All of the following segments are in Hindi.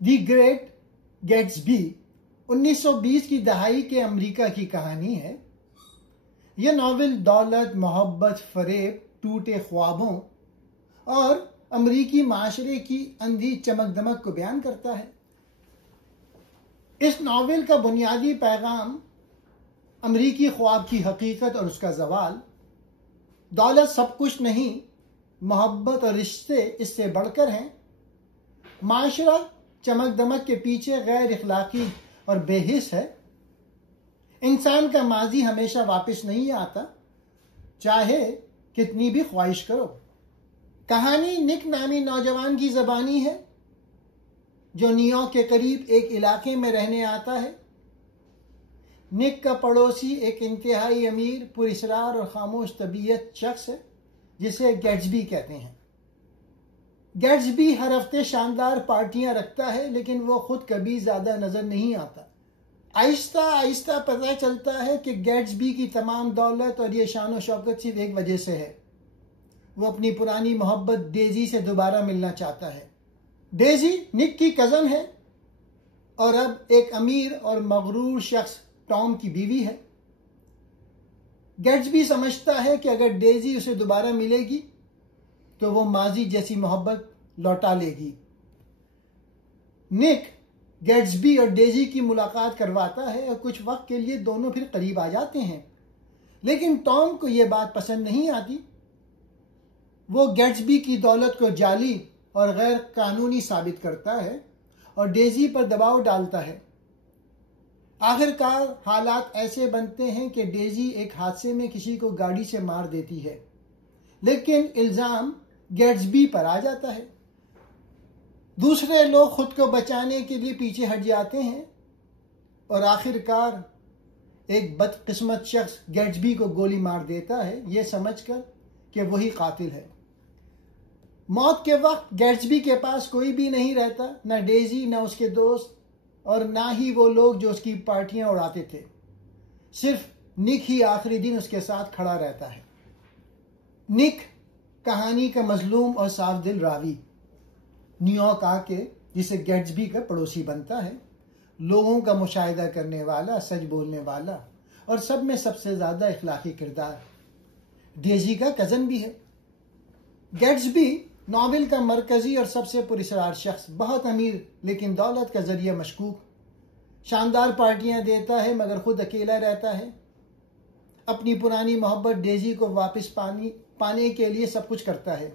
दी ग्रेट गैट्सबी 1920 की दहाई के अमेरिका की कहानी है। यह नावल दौलत, मोहब्बत, फरेब, टूटे ख्वाबों और अमेरिकी माशरे की अंधी चमक दमक को बयान करता है। इस नावल का बुनियादी पैगाम अमेरिकी ख्वाब की हकीकत और उसका जवाल। दौलत सब कुछ नहीं, मोहब्बत और रिश्ते इससे बढ़कर हैं। माशरा चमक दमक के पीछे गैर इखलाकी और बेहिस है। इंसान का माजी हमेशा वापस नहीं आता, चाहे कितनी भी ख्वाहिश करो। कहानी निक नामी नौजवान की जबानी है जो न्यूयॉर्क के करीब एक इलाके में रहने आता है। निक का पड़ोसी एक इंतहाई अमीर, पुरअसरार और खामोश तबीयत शख्स है जिसे गैट्सबी कहते हैं। गैट्सबी हर हफ्ते शानदार पार्टियां रखता है, लेकिन वो खुद कभी ज्यादा नजर नहीं आता। आहिस्ता आहिस्ता पता चलता है कि गैट्सबी की तमाम दौलत और ये शान और शौकत सिर्फ एक वजह से है। वो अपनी पुरानी मोहब्बत डेजी से दोबारा मिलना चाहता है। डेजी निक की कजन है और अब एक अमीर और मगरूर शख्स टॉम की बीवी है। गैट्सबी समझता है कि अगर डेजी उसे दोबारा मिलेगी तो वो माजी जैसी मोहब्बत लौटा लेगी। निक गैट्सबी और डेजी की मुलाकात करवाता है और कुछ वक्त के लिए दोनों फिर करीब आ जाते हैं, लेकिन टॉम को यह बात पसंद नहीं आती। वो गैट्सबी की दौलत को जाली और गैर कानूनी साबित करता है और डेजी पर दबाव डालता है। आखिरकार हालात ऐसे बनते हैं कि डेजी एक हादसे में किसी को गाड़ी से मार देती है, लेकिन इल्जाम गैट्सबी पर आ जाता है। दूसरे लोग खुद को बचाने के लिए पीछे हट जाते हैं और आखिरकार एक बदकिस्मत शख्स गैट्सबी को गोली मार देता है, यह समझकर कि वही कातिल है। मौत के वक्त गैट्सबी के पास कोई भी नहीं रहता, न डेजी, न उसके दोस्त और ना ही वो लोग जो उसकी पार्टियां उड़ाते थे। सिर्फ निक ही आखिरी दिन उसके साथ खड़ा रहता है। निक कहानी का मजलूम और साफ दिल रावी न्यूयॉर्क आके जिसे गैट्सबी का पड़ोसी बनता है। लोगों का मुशाहिदा करने वाला, सच बोलने वाला और सब में सबसे ज्यादा इखलाकी किरदार। डेजी का कजन भी है। गैट्सबी नॉवेल का मरकजी और सबसे पुरअसरार शख्स, बहुत अमीर लेकिन दौलत का जरिया मशकूक। शानदार पार्टियां देता है मगर खुद अकेला रहता है। अपनी पुरानी मोहब्बत डेजी को वापस पाने के लिए सब कुछ करता है।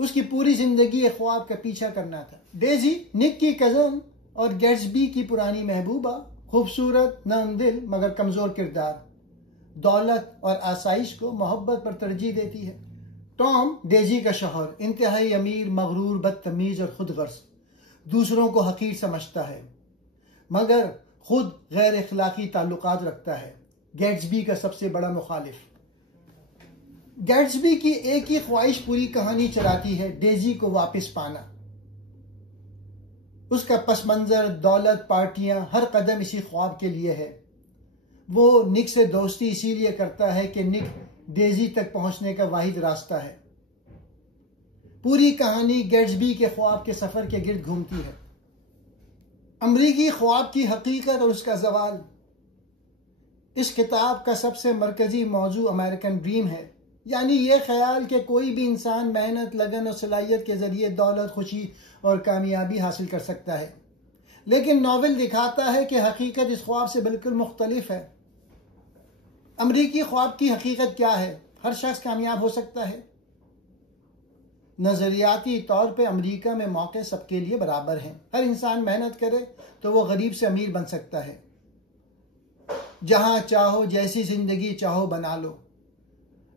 उसकी पूरी जिंदगी एक ख्वाब का पीछा करना था। डेजी निक की कजन और गैट्सबी की पुरानी महबूबा, खूबसूरत, नरम दिल मगर कमजोर किरदार। दौलत और आसाइश को मोहब्बत पर तरजीह देती है। टॉम डेजी का शौहर, इंतहाई अमीर, मगरूर, बदतमीज और खुदगर्ज। दूसरों को हकीर समझता है मगर खुद गैर इखलाकी ताल्लुकात रखता है। गैट्सबी का सबसे बड़ा मुखालिफ। गैट्सबी की एक ही ख्वाहिश पूरी कहानी चलाती है, डेजी को वापस पाना। उसका पस मंजर, दौलत, पार्टियां, हर कदम इसी ख्वाब के लिए है। वो निक से दोस्ती इसीलिए करता है कि निक डेजी तक पहुंचने का वाहिद रास्ता है। पूरी कहानी गैट्सबी के ख्वाब के सफर के गिर्द घूमती है। अमरीकी ख्वाब की हकीकत और उसका जवाल। इस किताब का सबसे मरकजी मौजू अमेरिकन ड्रीम है, यानी यह ख्याल कि कोई भी इंसान मेहनत, लगन और सलाहियत के जरिए दौलत, खुशी और कामयाबी हासिल कर सकता है। लेकिन नॉवेल दिखाता है कि हकीकत इस ख्वाब से बिल्कुल मुख्तलिफ है। अमरीकी ख्वाब की हकीकत क्या है? हर शख्स कामयाब हो सकता है। नजरियाती तौर पे अमरीका में मौके सबके लिए बराबर हैं। हर इंसान मेहनत करे तो वो गरीब से अमीर बन सकता है। जहां चाहो, जैसी जिंदगी चाहो बना लो।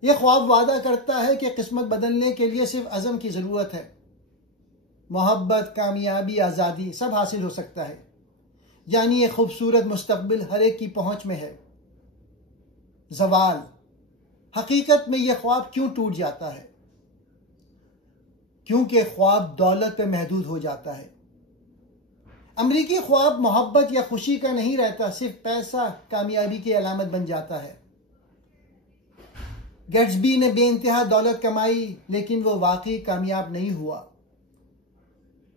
यह ख्वाब वादा करता है कि किस्मत बदलने के लिए सिर्फ अज़म की जरूरत है। मोहब्बत, कामयाबी, आजादी सब हासिल हो सकता है। यानी यह खूबसूरत मुस्तकबिल हर एक की पहुंच में है। जवाल। हकीकत में यह ख्वाब क्यों टूट जाता है? क्योंकि ख्वाब दौलत पे महदूद हो जाता है। अमरीकी ख्वाब मोहब्बत या खुशी का नहीं रहता, सिर्फ पैसा कामयाबी की अलामत बन जाता है। गैट्सबी ने बेइंतहा दौलत कमाई, लेकिन वो वाकई कामयाब नहीं हुआ।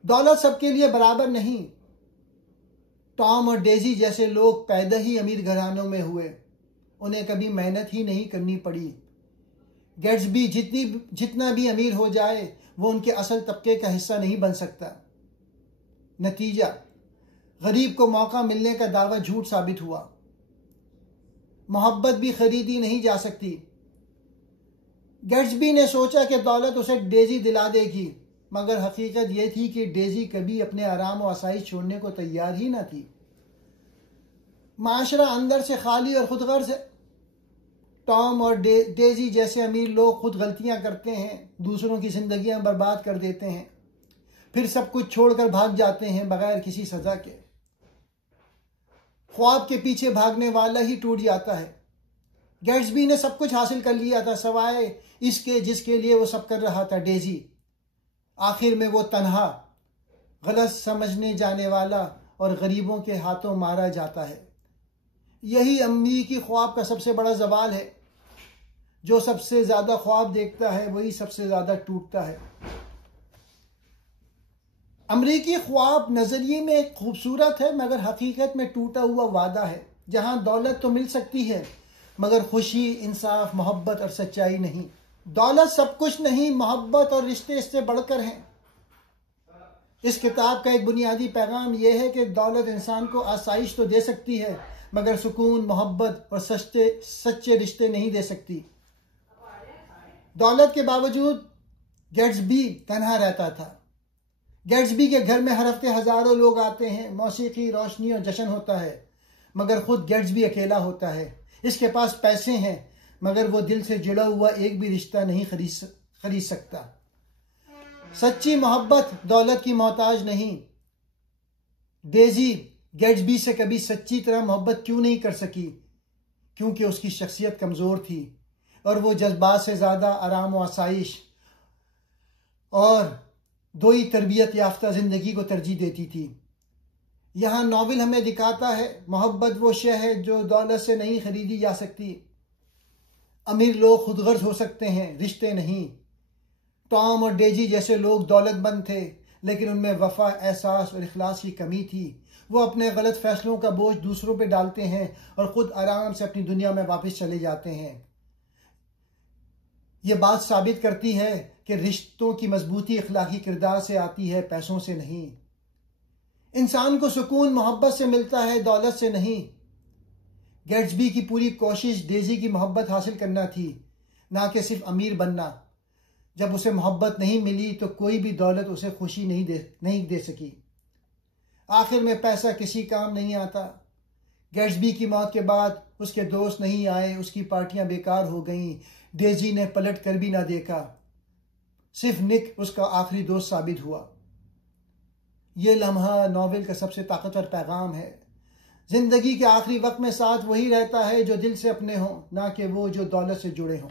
दौलत सबके लिए बराबर नहीं। टॉम और डेजी जैसे लोग पैदा ही अमीर घरानों में हुए, उन्हें कभी मेहनत ही नहीं करनी पड़ी। गैट्सबी जितना भी अमीर हो जाए, वो उनके असल तबके का हिस्सा नहीं बन सकता। नतीजा, गरीब को मौका मिलने का दावा झूठ साबित हुआ। मोहब्बत भी खरीदी नहीं जा सकती। गैट्सबी ने सोचा कि दौलत उसे डेजी दिला देगी, मगर हकीकत यह थी कि डेजी कभी अपने आराम और आसाइश छोड़ने को तैयार ही न थी। माशरा अंदर से खाली और खुदगर्ज है। टॉम और डेजी जैसे अमीर लोग खुद गलतियां करते हैं, दूसरों की जिंदगियां बर्बाद कर देते हैं, फिर सब कुछ छोड़कर भाग जाते हैं बगैर किसी सजा के। ख्वाब के पीछे भागने वाला ही टूट जाता है। गैट्सबी ने सब कुछ हासिल कर लिया था, सवाए इसके जिसके लिए वो सब कर रहा था, डेजी। आखिर में वो तन्हा, गलत समझने जाने वाला और गरीबों के हाथों मारा जाता है। यही अम्मी की ख्वाब का सबसे बड़ा जवाल है। जो सबसे ज्यादा ख्वाब देखता है वही सबसे ज्यादा टूटता है। अमरीकी ख्वाब नजरिए में खूबसूरत है, मगर हकीकत में टूटा हुआ वादा है, जहां दौलत तो मिल सकती है मगर खुशी, इंसाफ, मोहब्बत और सच्चाई नहीं। दौलत सब कुछ नहीं, मोहब्बत और रिश्ते इससे बढ़कर हैं। इस किताब का एक बुनियादी पैगाम यह है कि दौलत इंसान को आसाइश तो दे सकती है, मगर सुकून, मोहब्बत और सच्चे रिश्ते नहीं दे सकती। दौलत के बावजूद गैट्सबी तन्हा रहता था। गैट्सबी के घर में हर हफ्ते हजारों लोग आते हैं, मौसीकी, रोशनी और जश्न होता है, मगर खुद गैट्सबी अकेला होता है। इसके पास पैसे हैं, मगर वो दिल से जुड़ा हुआ एक भी रिश्ता नहीं खरीद सकता। सच्ची मोहब्बत दौलत की मोहताज नहीं। डेजी गैट्सबी से कभी सच्ची तरह मोहब्बत क्यों नहीं कर सकी? क्योंकि उसकी शख्सियत कमजोर थी और वो जज्बात से ज्यादा आराम और आसाइश और दोई तरबियत याफ्ता जिंदगी को तरजीह देती थी। यहां नॉवेल हमें दिखाता है मोहब्बत वो शय है जो दौलत से नहीं खरीदी जा सकती। अमीर लोग खुदगर्ज हो सकते हैं, रिश्ते नहीं। टॉम और डेजी जैसे लोग दौलतमंद थे, लेकिन उनमें वफा, एहसास और इखलास की कमी थी। वो अपने गलत फैसलों का बोझ दूसरों पे डालते हैं और खुद आराम से अपनी दुनिया में वापस चले जाते हैं। ये बात साबित करती है कि रिश्तों की मजबूती अखलाकी किरदार से आती है, पैसों से नहीं। इंसान को सुकून मोहब्बत से मिलता है, दौलत से नहीं। गैट्सबी की पूरी कोशिश डेजी की मोहब्बत हासिल करना थी, ना कि सिर्फ अमीर बनना। जब उसे मोहब्बत नहीं मिली तो कोई भी दौलत उसे खुशी नहीं दे सकी। आखिर में पैसा किसी काम नहीं आता। गैट्सबी की मौत के बाद उसके दोस्त नहीं आए, उसकी पार्टियां बेकार हो गईं। डेजी ने पलट कर भी ना देखा। सिर्फ निक उसका आखिरी दोस्त साबित हुआ। यह लम्हा नॉवेल का सबसे ताकतवर पैगाम है। जिंदगी के आखिरी वक्त में साथ वही रहता है जो दिल से अपने हों, ना कि वो जो दौलत से जुड़े हों।